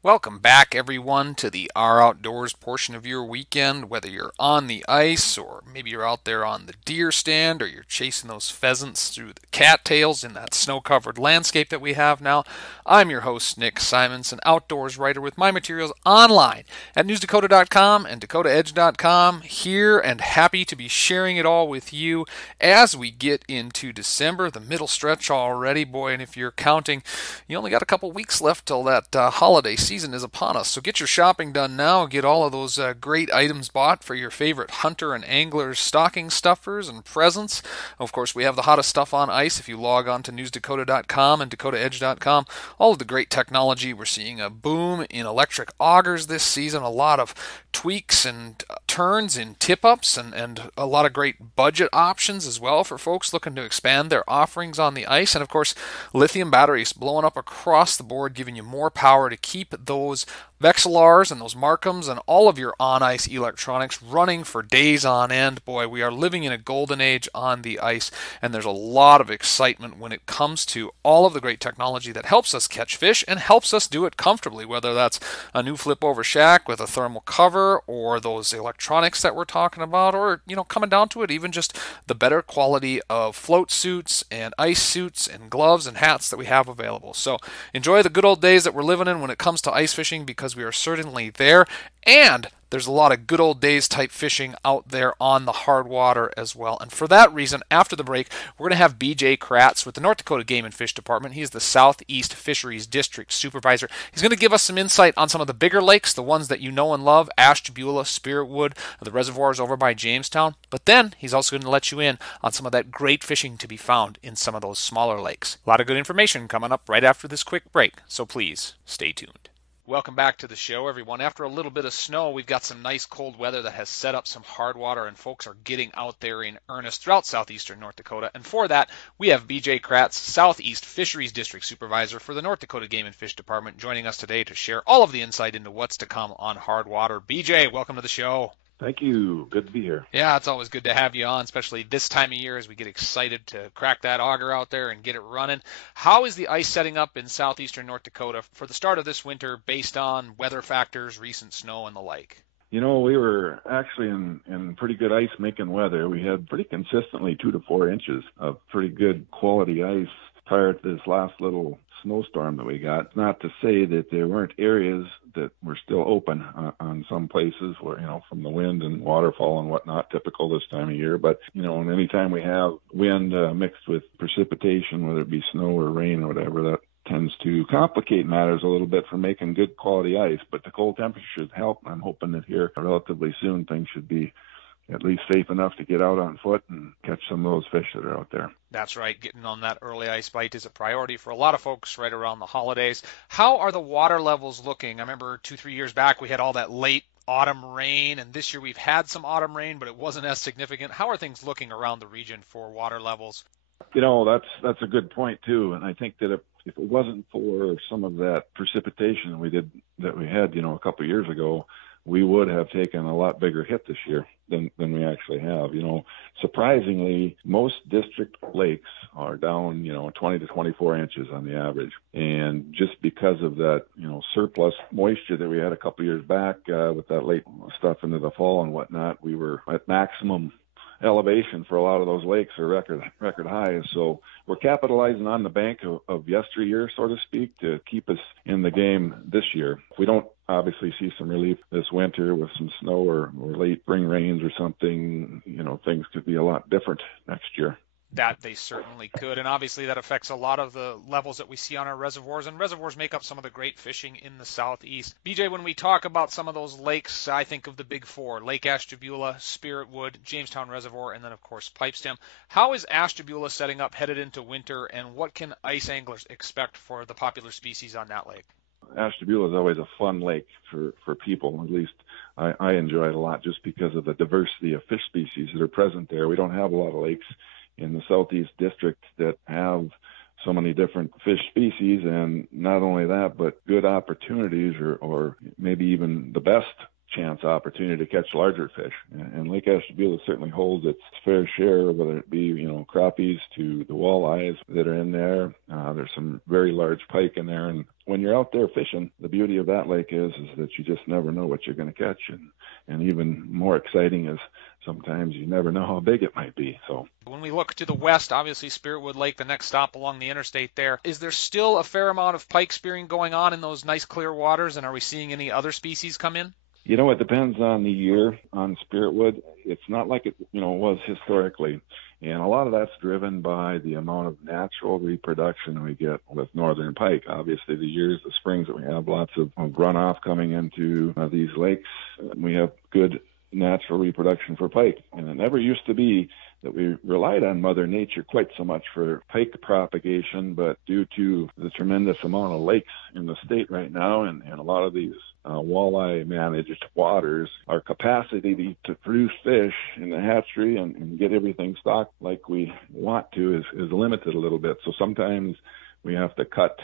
Welcome back, everyone, to the Our Outdoors portion of your weekend. Whether you're on the ice, or maybe you're out there on the deer stand, or you're chasing those pheasants through the cattails in that snow-covered landscape that we have now, I'm your host, Nick Simons, an outdoors writer with my materials online at newsdakota.com and dakotaedge.com, here and happy to be sharing it all with you as we get into December, the middle stretch already. Boy, and if you're counting, you only got a couple weeks left till that holiday season is upon us. So get your shopping done now. Get all of those great items bought for your favorite hunter and angler stocking stuffers and presents. Of course, we have the hottest stuff on ice. If you log on to newsdakota.com and dakotaedge.com, all of the great technology. We're seeing a boom in electric augers this season, a lot of tweaks and turns in tip-ups, and a lot of great budget options as well for folks looking to expand their offerings on the ice. And of course, lithium batteries blowing up across the board, giving you more power to keep those Vexilars and those Markhams and all of your on-ice electronics running for days on end. Boy, we are living in a golden age on the ice, and there's a lot of excitement when it comes to all of the great technology that helps us catch fish and helps us do it comfortably, whether that's a new flip-over shack with a thermal cover, or those electronics that we're talking about, or, coming down to it, even just the better quality of float suits and ice suits and gloves and hats that we have available. So enjoy the good old days that we're living in when it comes to ice fishing, because we are certainly there, and there's a lot of good old days type fishing out there on the hard water as well. And for that reason, after the break, we're going to have BJ Kratz with the North Dakota Game and Fish Department. He's the Southeast Fisheries District Supervisor. He's going to give us some insight on some of the bigger lakes, the ones that you know and love, Ashtabula, Spiritwood, the reservoirs over by Jamestown. But then he's also going to let you in on some of that great fishing to be found in some of those smaller lakes. A lot of good information coming up right after this quick break, so please stay tuned. Welcome back to the show, everyone. After a little bit of snow, we've got some nice cold weather that has set up some hard water, and folks are getting out there in earnest throughout southeastern North Dakota. And for that, we have BJ Kratz, Southeast Fisheries District Supervisor for the North Dakota Game and Fish Department, joining us today to share all of the insight into what's to come on hard water. BJ, welcome to the show. Thank you. Good to be here. Yeah, it's always good to have you on, especially this time of year as we get excited to crack that auger out there and get it running. How is the ice setting up in southeastern North Dakota for the start of this winter based on weather factors, recent snow, and the like? We were actually in pretty good ice making weather. We had pretty consistently 2 to 4 inches of pretty good quality ice prior to this last little snowstorm that we got. Not to say that there weren't areas that were still open on some places where, from the wind and waterfall and whatnot, typical this time of year. But, and anytime we have wind mixed with precipitation, whether it be snow or rain or whatever, that tends to complicate matters a little bit for making good quality ice. But the cold temperature should help. I'm hoping that here relatively soon things should be at least safe enough to get out on foot and catch some of those fish that are out there. That's right. Getting on that early ice bite is a priority for a lot of folks right around the holidays. How are the water levels looking? I remember 2-3 years back we had all that late autumn rain, and this year we've had some autumn rain, but it wasn't as significant. How are things looking around the region for water levels? That's a good point too. And I think that if it wasn't for some of that precipitation we had, a couple of years ago, we would have taken a lot bigger hit this year than we actually have. Surprisingly, most district lakes are down, 20 to 24 inches on the average. And just because of that, surplus moisture that we had a couple of years back with that late stuff into the fall and whatnot, we were at maximum elevation for a lot of those lakes are record highs. So we're capitalizing on the bank of yesteryear, so to speak, to keep us in the game this year. If we don't obviously see some relief this winter with some snow or late spring rains or something, things could be a lot different next year. That they certainly could, and obviously that affects a lot of the levels that we see on our reservoirs, and reservoirs make up some of the great fishing in the southeast. BJ, when we talk about some of those lakes, I think of the big four: Lake Ashtabula, Spiritwood, Jamestown Reservoir, and then of course Pipestem. How is Ashtabula setting up headed into winter, and what can ice anglers expect for the popular species on that lake? Ashtabula is always a fun lake for people. At least I enjoy it a lot just because of the diversity of fish species that are present there. We don't have a lot of lakes in the Southeast District that have so many different fish species, and not only that, but good opportunities or maybe even the best chance opportunity to catch larger fish. And Lake Ashtabula certainly holds its fair share, whether it be, crappies to the walleyes that are in there. There's some very large pike in there. And when you're out there fishing, the beauty of that lake is that you just never know what you're going to catch. And even more exciting is sometimes you never know how big it might be. So when we look to the west, obviously Spiritwood Lake, the next stop along the interstate there, is there still a fair amount of pike spearing going on in those nice clear waters? And are we seeing any other species come in? It depends on the year on Spiritwood. It's not like it, was historically. And a lot of that's driven by the amount of natural reproduction we get with northern pike. Obviously, the springs that we have lots of runoff coming into these lakes, we have good natural reproduction for pike. And it never used to be that we relied on Mother Nature quite so much for pike propagation, but due to the tremendous amount of lakes in the state right now and a lot of these walleye managed waters, our capacity to produce fish in the hatchery and get everything stocked like we want to is limited a little bit. So sometimes we have to cut,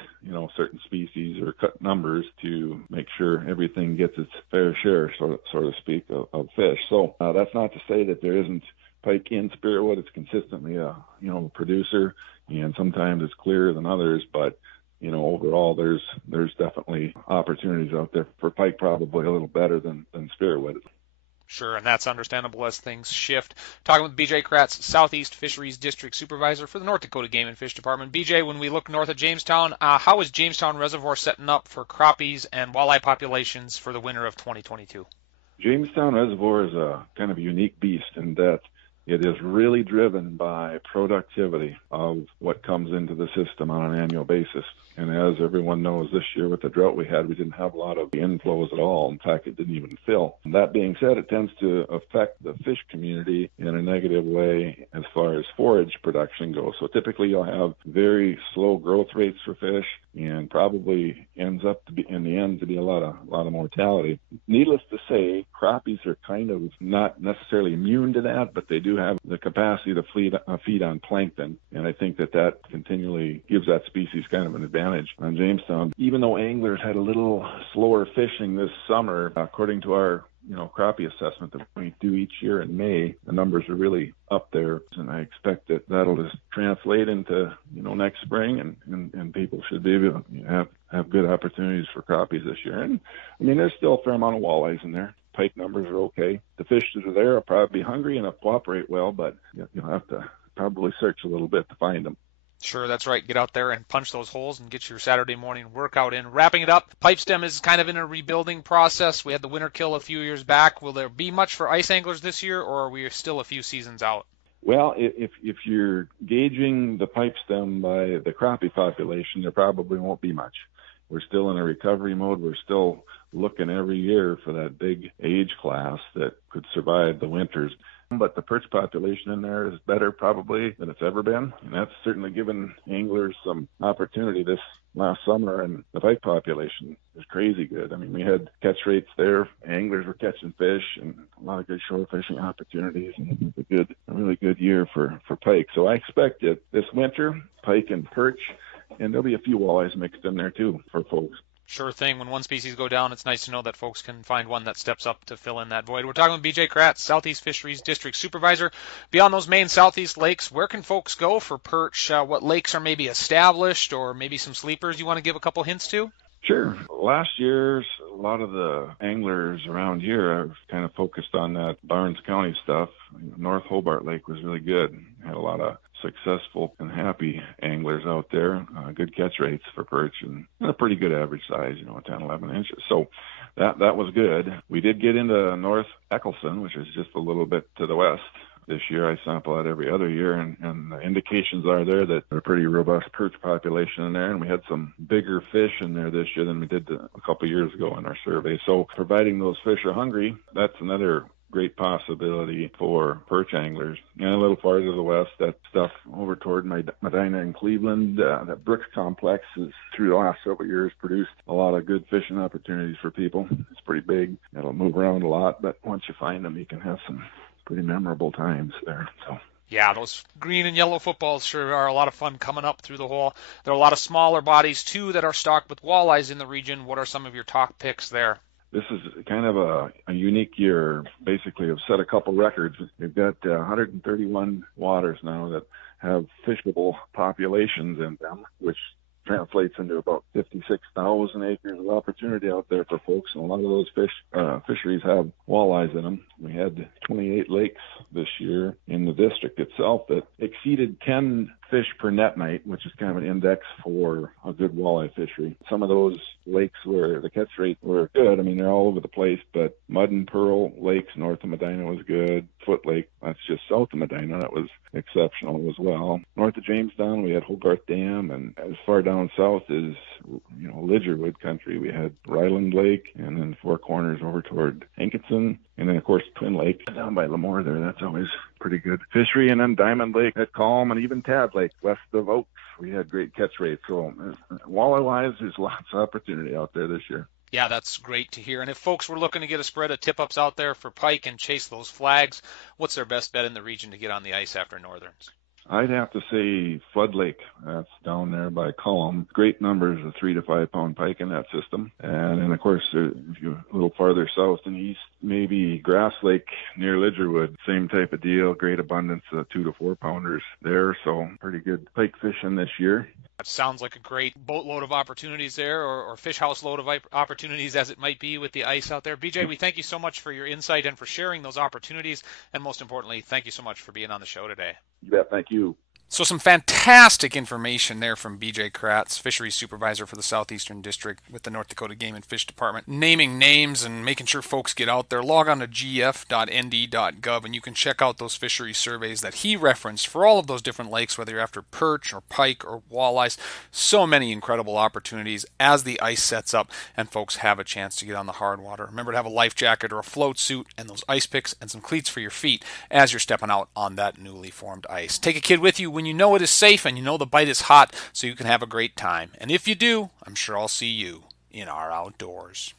certain species or cut numbers to make sure everything gets its fair share, so to speak, of fish. So that's not to say that there isn't pike in Spiritwood. It's consistently a producer, and sometimes it's clearer than others, but overall there's definitely opportunities out there for pike, probably a little better than Spiritwood. Sure, and that's understandable as things shift. Talking with BJ Kratz, Southeast Fisheries District Supervisor for the North Dakota Game and Fish Department. BJ, when we look north of Jamestown, how is Jamestown Reservoir setting up for crappies and walleye populations for the winter of 2022? Jamestown Reservoir is a kind of a unique beast in that it is really driven by productivity of what comes into the system on an annual basis. And as everyone knows, this year with the drought we had, we didn't have a lot of inflows at all. In fact, it didn't even fill. And that being said, it tends to affect the fish community in a negative way as far as forage production goes. So typically you'll have very slow growth rates for fish, and probably ends up to be, in the end, to be a lot of mortality. Needless to say, crappies are kind of not necessarily immune to that, but they do have the capacity to feed on plankton, and I think that continually gives that species kind of an advantage on Jamestown. Even though anglers had a little slower fishing this summer, according to our crappie assessment that we do each year in May, the numbers are really up there, and I expect that'll just translate into next spring, and people should be able to have good opportunities for crappies this year. And I mean, there's still a fair amount of walleyes in there. Pike numbers are okay. The fish that are there will probably be hungry and cooperate well, but you'll have to probably search a little bit to find them. Sure, that's right. Get out there and punch those holes and get your Saturday morning workout in. Wrapping it up, Pipestem is kind of in a rebuilding process. We had the winter kill a few years back. Will there be much for ice anglers this year, or are we still a few seasons out? Well, if you're gauging the pipestem by the crappie population, there probably won't be much. We're still in a recovery mode. We're still looking every year for that big age class that could survive the winters. But the perch population in there is better probably than it's ever been. And that's certainly given anglers some opportunity this last summer, and the pike population is crazy good. I mean, we had catch rates there. Anglers were catching fish and a lot of good shore fishing opportunities, and it was a really good year for pike. So I expect it this winter, pike and perch, and there'll be a few walleyes mixed in there too for folks. Sure thing. When one species go down, it's nice to know that folks can find one that steps up to fill in that void. We're talking with BJ Kratz, Southeast Fisheries District Supervisor. Beyond those main southeast lakes, where can folks go for perch? What lakes are maybe established, or maybe some sleepers you want to give a couple hints to? Sure. Last year, a lot of the anglers around here have kind of focused on that Barnes County stuff. North Hobart Lake was really good. Had a lot of successful and happy anglers out there, good catch rates for perch, and a pretty good average size, 10, 11 inches. So that was good. We did get into North Eccleston, which is just a little bit to the west. This year I sample that every other year, and the indications are there that there's a pretty robust perch population in there, and we had some bigger fish in there this year than we did a couple years ago in our survey. So providing those fish are hungry, that's another great possibility for perch anglers. And a little farther to the west, that stuff over toward Medina and Cleveland, that Brooks complex is through the last several years produced a lot of good fishing opportunities for people. It's pretty big. It'll move around a lot, but once you find them, you can have some pretty memorable times there. So. Yeah, those green and yellow footballs sure are a lot of fun coming up through the hole. There are a lot of smaller bodies, too, that are stocked with walleyes in the region. What are some of your top picks there? This is kind of a unique year. Basically, I've set a couple records. We've got 131 waters now that have fishable populations in them, which translates into about 56,000 acres of opportunity out there for folks, and a lot of those fisheries have walleyes in them. We had 28 lakes this year in the district itself that exceeded 10 fish per net night, which is kind of an index for a good walleye fishery. Some of those lakes where the catch rate were good, I mean, they're all over the place, but Mud and Pearl Lakes north of Medina was good. Foot Lake, that's just south of Medina, that was exceptional as well. North of Jamestown, we had Hogarth Dam, and as far down south as, Lidgerwood country, we had Ryland Lake, and then Four Corners over toward Hankinson, and then, of course, Twin Lake down by Lemoore there. That's always pretty good fishery. And then Diamond Lake at Calm, and even Tad Lake west of Oaks, we had great catch rates. So walleye-wise, there's lots of opportunity out there this year. Yeah, that's great to hear. And if folks were looking to get a spread of tip-ups out there for pike and chase those flags, what's their best bet in the region to get on the ice after Northerns? I'd have to say Flood Lake. That's down there by Cullum. Great numbers of 3 to 5 pound pike in that system. And then, of course, if you're a little farther south and east, maybe Grass Lake near Lidgerwood. Same type of deal. Great abundance of 2 to 4 pounders there. So pretty good pike fishing this year. That sounds like a great boatload of opportunities there, or fish house load of opportunities as it might be with the ice out there. BJ, we thank you so much for your insight and for sharing those opportunities. And most importantly, thank you so much for being on the show today. You bet. Thank you. So some fantastic information there from BJ Kratz, Fisheries Supervisor for the Southeastern District with the North Dakota Game and Fish Department, naming names and making sure folks get out there. Log on to gf.nd.gov and you can check out those fisheries surveys that he referenced for all of those different lakes, whether you're after perch or pike or walleyes. So many incredible opportunities as the ice sets up and folks have a chance to get on the hard water. Remember to have a life jacket or a float suit and those ice picks and some cleats for your feet as you're stepping out on that newly formed ice. Take a kid with you when you know it is safe and you know the bite is hot, so you can have a great time. And if you do, I'm sure I'll see you in our outdoors.